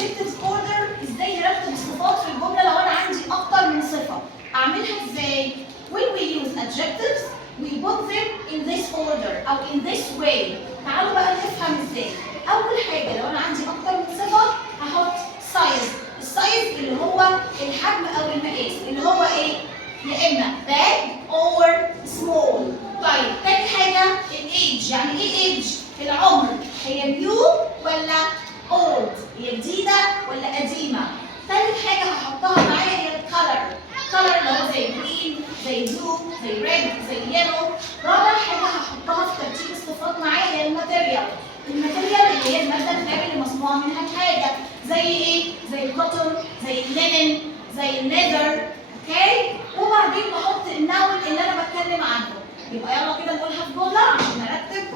adjective order ازاي نرتب الصفات في الجمله لو انا عندي اكتر من صفه. اعملها ازاي؟ When we use adjectives we put them in this order او in this way. تعالوا بقى نفهم ازاي. اول حاجه لو انا عندي اكتر من صفه هحط size. السايز اللي هو الحجم او المقاس اللي هو ايه؟ يا اما big or small. طيب تاني حاجه الايدج. يعني ايه ايدج؟ العمر. هي نيو ولا old؟ هي جديده ولا قديمه؟ ثالث حاجه هحطها معايا هي الكالر. الكالر اللي هو زي جرين زي بلو زي ريد زي يلو. رابع حاجه هحطها في ترتيب الصفات معايا هي الماتيريال. الماتيريال اللي هي الماده الخام اللي مصنوعه منها الحاجه زي ايه؟ زي الكوتون زي اللينن زي الليذر. اوكي؟ وبعدين بحط النون اللي انا بتكلم عنه. يبقى يلا كده نقولها في جمله عشان نرتب